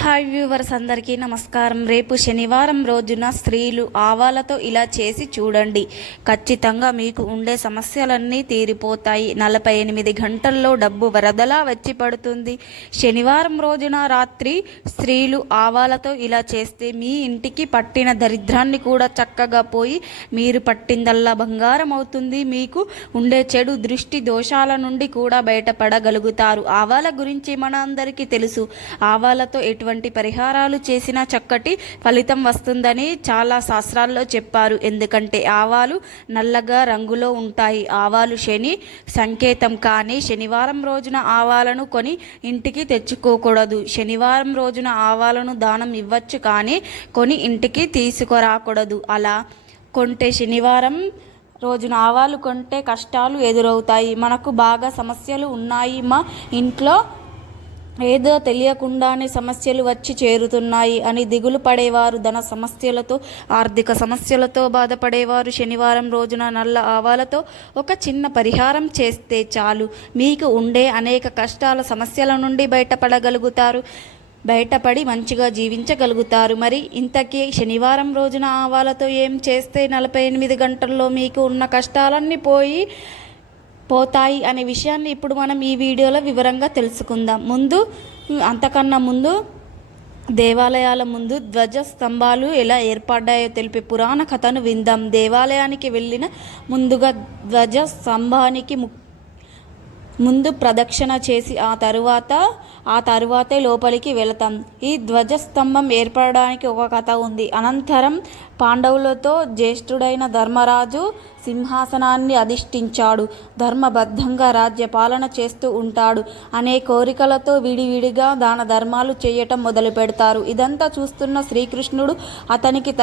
Hi viewers అందరికీ నమస్కారం. రేపు శనివారం రోజున స్త్రీలు ఆవాలతో ఇలా చేసి చూడండి. ఖచ్చితంగా మీకు ఉండే సమస్యలన్నీ తీరిపోతాయి. 48 గంటల్లో డబ్బు వరదలా వచ్చి పడుతుంది. శనివారం రోజున రాత్రి స్త్రీలు ఆవాలతో ఇలా చేస్తే మీ ఇంటికి పట్టిన దరిద్రాన్ని కూడా చక్కగా పోయి మీరు పట్టిందల్లా బంగారం అవుతుంది. మీకు ఉండే చెడు దృష్టి దోషాల నుండి కూడా బయటపడగలుగుతారు. ఆవాల గురించి మన అందరికీ తెలుసు. ఆవాలతో ఎటువంటి పరిహారాలు చేసినా చక్కటి ఫలితం వస్తుందని చాలా శాస్త్రాల్లో చెప్పారు. ఎందుకంటే ఆవాలు నల్లగా రంగులో ఉంటాయి. ఆవాలు శని సంకేతం. కానీ శనివారం రోజున ఆవాలను కొని ఇంటికి తెచ్చుకోకూడదు. శనివారం రోజున ఆవాలను దానం ఇవ్వచ్చు, కానీ కొని ఇంటికి తీసుకురాకూడదు. అలా కొంటే శనివారం రోజున ఆవాలు కొంటే కష్టాలు ఎదురవుతాయి. మనకు బాగా సమస్యలు ఉన్నాయి, మా ఇంట్లో ఏదో తెలియకుండానే సమస్యలు వచ్చి చేరుతున్నాయి అని దిగులు పడేవారు, ధన సమస్యలతో ఆర్థిక సమస్యలతో బాధపడేవారు శనివారం రోజున నల్ల ఆవాలతో ఒక చిన్న పరిహారం చేస్తే చాలు మీకు ఉండే అనేక కష్టాల సమస్యల నుండి బయటపడగలుగుతారు. బయటపడి మంచిగా జీవించగలుగుతారు. మరి ఇంతకీ శనివారం రోజున ఆవాలతో ఏం చేస్తే 48 గంటల్లో మీకు ఉన్న కష్టాలన్నీ పోతాయి అనే విషయాన్ని ఇప్పుడు మనం ఈ వీడియోలో వివరంగా తెలుసుకుందాం. అంతకన్నా ముందు దేవాలయాల ముందు ధ్వజ స్తంభాలు ఎలా ఏర్పడ్డాయో తెలిపే పురాణ కథను విందాం. దేవాలయానికి వెళ్ళిన ముందుగా ధ్వజ స్తంభానికి ముందు ప్రదక్షిణ చేసి ఆ తరువాతే లోపలికి వెళతాం. ఈ ధ్వజస్తంభం ఏర్పడడానికి ఒక కథ ఉంది. అనంతరం పాండవులతో జ్యేష్ఠుడైన ధర్మరాజు సింహాసనాన్ని అధిష్ఠించాడు. ధర్మబద్ధంగా రాజ్య పాలన చేస్తూ ఉంటాడు అనే కోరికలతో విడివిడిగా దాన ధర్మాలు చేయటం మొదలు పెడతారు. ఇదంతా చూస్తున్న శ్రీకృష్ణుడు అతనికి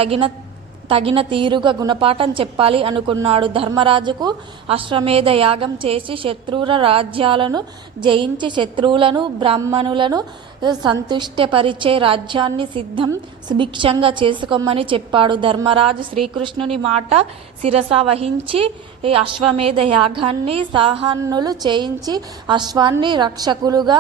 తగిన తీరుగా గుణపాఠం చెప్పాలి అనుకున్నాడు. ధర్మరాజుకు అశ్వమేధ యాగం చేసి శత్రువుల రాజ్యాలను జయించి శత్రువులను బ్రాహ్మణులను సంతుష్టపరిచే రాజ్యాన్ని సుభిక్షంగా చేసుకోమని చెప్పాడు. ధర్మరాజు శ్రీకృష్ణుని మాట శిరస వహించి అశ్వమేధ యాగాన్ని సాహనులు చేయించి అశ్వాన్ని రక్షకులుగా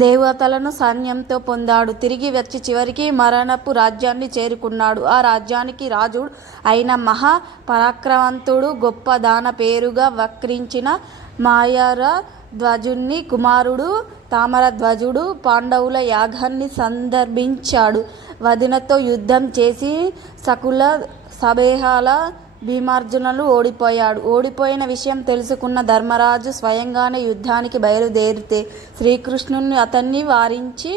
దేవతలను సైన్యంతో పొందాడు. తిరిగి వచ్చి చివరికి మరణపు రాజ్యాన్ని చేరుకున్నాడు. ఆ రాజ్యానికి రాజు అయిన మహా పరాక్రమవంతుడు గొప్ప దాన పేరుగా వక్రించిన మాయర ధ్వజుని కుమారుడు తామరధ్వజుడు పాండవుల యాగాన్ని సందర్భించాడు. వదినతో యుద్ధం చేసి సకుల సబేహాల భీమార్జునులు ఓడిపోయిన విషయం తెలుసుకున్న ధర్మరాజు స్వయంగానే యుద్ధానికి బయలుదేరితే శ్రీకృష్ణుని అతన్ని వారించి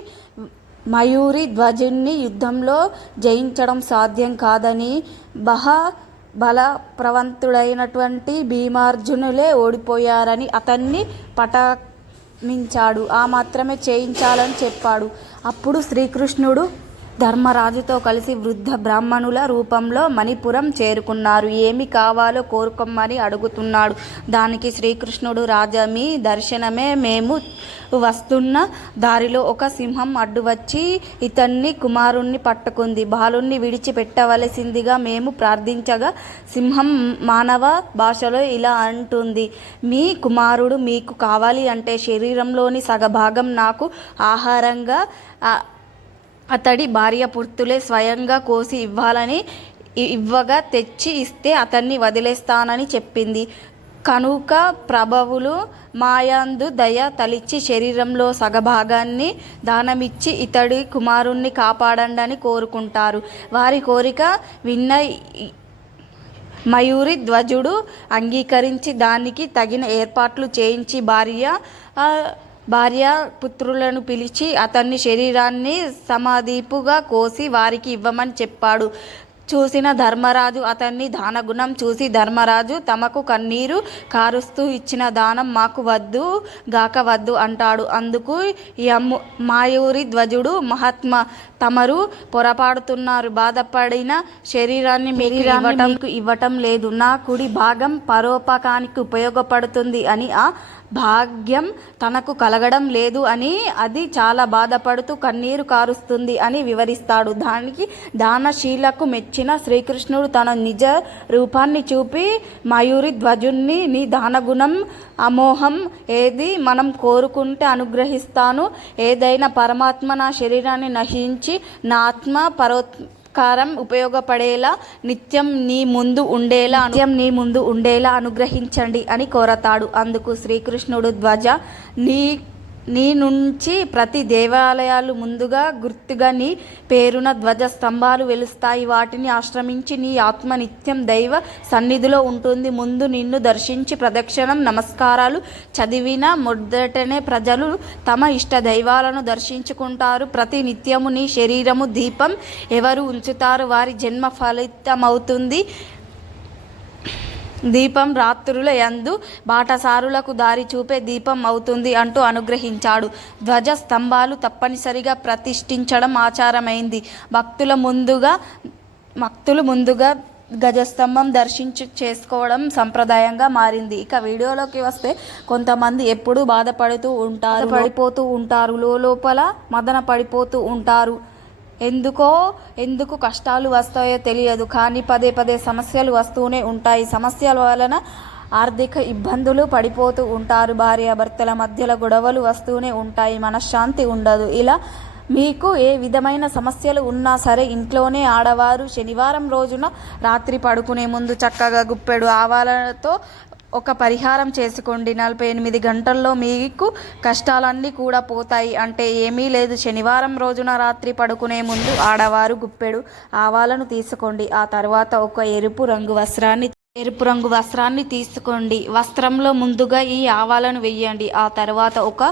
మయూరి ధ్వజుణ్ణి యుద్ధంలో జయించడం సాధ్యం కాదని బల ప్రవంతుడైనటువంటి భీమార్జునులే ఓడిపోయారని అతన్ని పటామించాడు. ఆ మాత్రమే చేయించాలని చెప్పాడు. అప్పుడు శ్రీకృష్ణుడు ధర్మరాజుతో కలిసి వృద్ధ బ్రాహ్మణుల రూపంలో మణిపురం చేరుకున్నారు. ఏమి కావాలో కోరుకోమని అడుగుతున్నాడు. దానికి శ్రీకృష్ణుడు, రాజా, మీ దర్శనమే మేము వస్తున్న దారిలో ఒక సింహం అడ్డు వచ్చి ఇతన్ని కుమారుణ్ణి పట్టుకుంది. బాలుణ్ణి విడిచిపెట్టవలసిందిగా మేము ప్రార్థించగా సింహం మానవ భాషలో ఇలా అంటుంది: మీ కుమారుడు మీకు కావాలి అంటే శరీరంలోని సగభాగం నాకు ఆహారంగా అతడి భార్య పుత్రులే స్వయంగా కోసి ఇవ్వగా తెచ్చి ఇస్తే అతన్ని వదిలేస్తానని చెప్పింది. కనుక ప్రభవులు మాయందు దయ తలిచి శరీరంలో సగభాగాన్ని దానమిచ్చి ఇతడి కుమారుణ్ణి కాపాడండి అని కోరుకుంటారు. వారి కోరిక విన్న మయూరి ధ్వజుడు అంగీకరించి దానికి తగిన ఏర్పాట్లు చేయించి భార్య పుత్రులను పిలిచి అతన్ని శరీరాన్ని సమాధిపుగా కోసి వారికి ఇవ్వమని చెప్పాడు. చూసిన ధర్మరాజు అతన్ని దానగుణం చూసి ధర్మరాజు తమకు కన్నీరు కారుస్తూ ఇచ్చిన దానం మాకు వద్దు అంటాడు. అందుకు మాయూరి ధ్వజుడు, మహాత్మా, తమరు పొరపాడుతున్నారు. బాధపడిన శరీరాన్ని మీకు ఇవ్వటం లేదు. నా కుడి భాగం పరోపకానికి ఉపయోగపడుతుంది అని ఆ భాగ్యం తనకు కలగడం లేదు అని అది చాలా బాధపడుతూ కన్నీరు కారుస్తుంది అని వివరిస్తాడు. దానికి దానశీలకు మెచ్చిన శ్రీకృష్ణుడు తన నిజ రూపాన్ని చూపి మయూరి ధ్వజుణ్ణి, నీ దానగుణం అమోహం, ఏది మనం కోరుకుంటే అనుగ్రహిస్తాను. ఏదైనా పరమాత్మ నా శరీరాన్ని నశించి నా ఆత్మ పరోపకారం ఉపయోగపడేలా నిత్యం నీ ముందు ఉండేలా అనుగ్రహించండి అని కోరతాడు. అందుకు శ్రీకృష్ణుడు, ధ్వజ, నీ నుంచి ప్రతి దేవాలయాలు ముందుగా గుర్తుగా నీ పేరున ధ్వజ స్తంభాలు వెలుస్తాయి. వాటిని ఆశ్రమించి నీ ఆత్మ నిత్యం దైవ సన్నిధిలో ఉంటుంది. ముందు నిన్ను దర్శించి ప్రదక్షిణం నమస్కారాలు చదివిన మొదటనే ప్రజలు తమ ఇష్ట దైవాలను దర్శించుకుంటారు. ప్రతి నిత్యము నీ శరీరము దీపం ఎవరు ఉంచుతారు వారి జన్మ ఫలితమవుతుంది. దీపం రాత్రుల యందు బాటసారులకు దారి చూపే దీపం అవుతుంది అంటూ అనుగ్రహించాడు. ధ్వజ స్తంభాలు తప్పనిసరిగా ప్రతిష్ఠించడం ఆచారమైంది. భక్తులు ముందుగా గజస్తంభం చేసుకోవడం సంప్రదాయంగా మారింది. ఇక వీడియోలోకి వస్తే, కొంతమంది ఎప్పుడూ పడిపోతూ ఉంటారు, లోపల మదన పడిపోతూ ఉంటారు. ఎందుకు కష్టాలు వస్తాయో తెలియదు, కానీ పదే పదే సమస్యలు వస్తూనే ఉంటాయి. సమస్యల వలన ఆర్థిక ఇబ్బందులు పడిపోతూ ఉంటారు. భార్యాభర్తల మధ్యలో గొడవలు వస్తూనే ఉంటాయి, మనశ్శాంతి ఉండదు. ఇలా మీకు ఏ విధమైన సమస్యలు ఉన్నా సరే ఇంట్లోనే ఆడవారు శనివారం రోజున రాత్రి పడుకునే ముందు చక్కగా గుప్పెడు ఆవాలతో ఒక పరిహారం చేసుకోండి. 48 గంటల్లో మీకు కష్టాలన్నీ కూడా పోతాయి. అంటే ఏమీ లేదు, శనివారం రోజున రాత్రి పడుకునే ముందు ఆడవారు గుప్పెడు ఆవాలను తీసుకోండి. ఆ తర్వాత ఒక ఎరుపు రంగు వస్త్రాన్ని తీసుకోండి. వస్త్రంలో ముందుగా ఈ ఆవాలను వేయండి. ఆ తర్వాత ఒక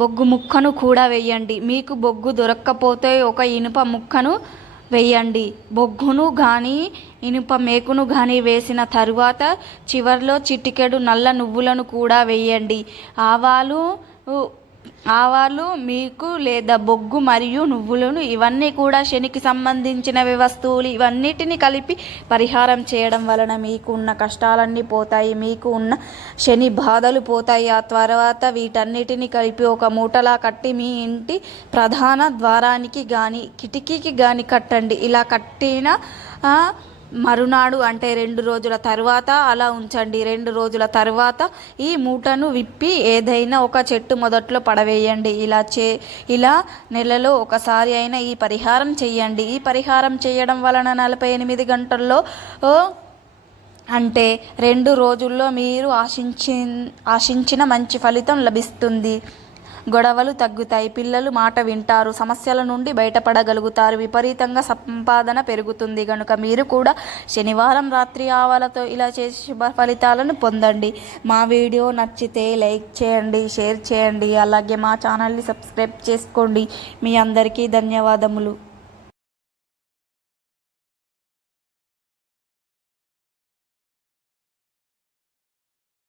బొగ్గు ముక్కను కూడా వేయండి. మీకు బొగ్గు దొరక్కపోతే ఒక ఇనుప ముక్కను వేయండి. బొగ్గును కానీ ఇనుప మేకును కానీ వేసిన తరువాత చివర్లో చిటికెడు నల్ల నువ్వులను కూడా వేయండి. ఆవాలు మీకు లేదా బొగ్గు మరియు నువ్వులను, ఇవన్నీ కూడా శనికి సంబంధించిన వస్తువులు. ఇవన్నిటిని కలిపి పరిహారం చేయడం వలన మీకు ఉన్న కష్టాలన్నీ పోతాయి, మీకు ఉన్న శని బాధలు పోతాయి. ఆ తర్వాత వీటన్నిటిని కలిపి ఒక మూటలా కట్టి మీ ఇంటి ప్రధాన ద్వారానికి కానీ కిటికీకి కానీ కట్టండి. ఇలా కట్టిన మరునాడు అంటే 2 రోజుల తర్వాత అలా ఉంచండి. 2 రోజుల తర్వాత ఈ మూటను విప్పి ఏదైనా ఒక చెట్టు మొదట్లో పడవేయండి. ఇలా నెలలో ఒకసారి అయినా ఈ పరిహారం చేయండి. ఈ పరిహారం చేయడం వలన 48 గంటల్లో అంటే 2 రోజుల్లో మీరు ఆశించిన మంచి ఫలితం లభిస్తుంది. గొడవలు తగ్గుతాయి, పిల్లలు మాట వింటారు, సమస్యల నుండి బయటపడగలుగుతారు, విపరీతంగా సంపాదన పెరుగుతుంది. కనుక మీరు కూడా శనివారం రాత్రి ఆవాలతో ఇలా చేసి శుభ ఫలితాలను పొందండి. మా వీడియో నచ్చితే లైక్ చేయండి, షేర్ చేయండి, అలాగే మా ఛానల్ని సబ్స్క్రైబ్ చేసుకోండి. మీ అందరికీ ధన్యవాదములు.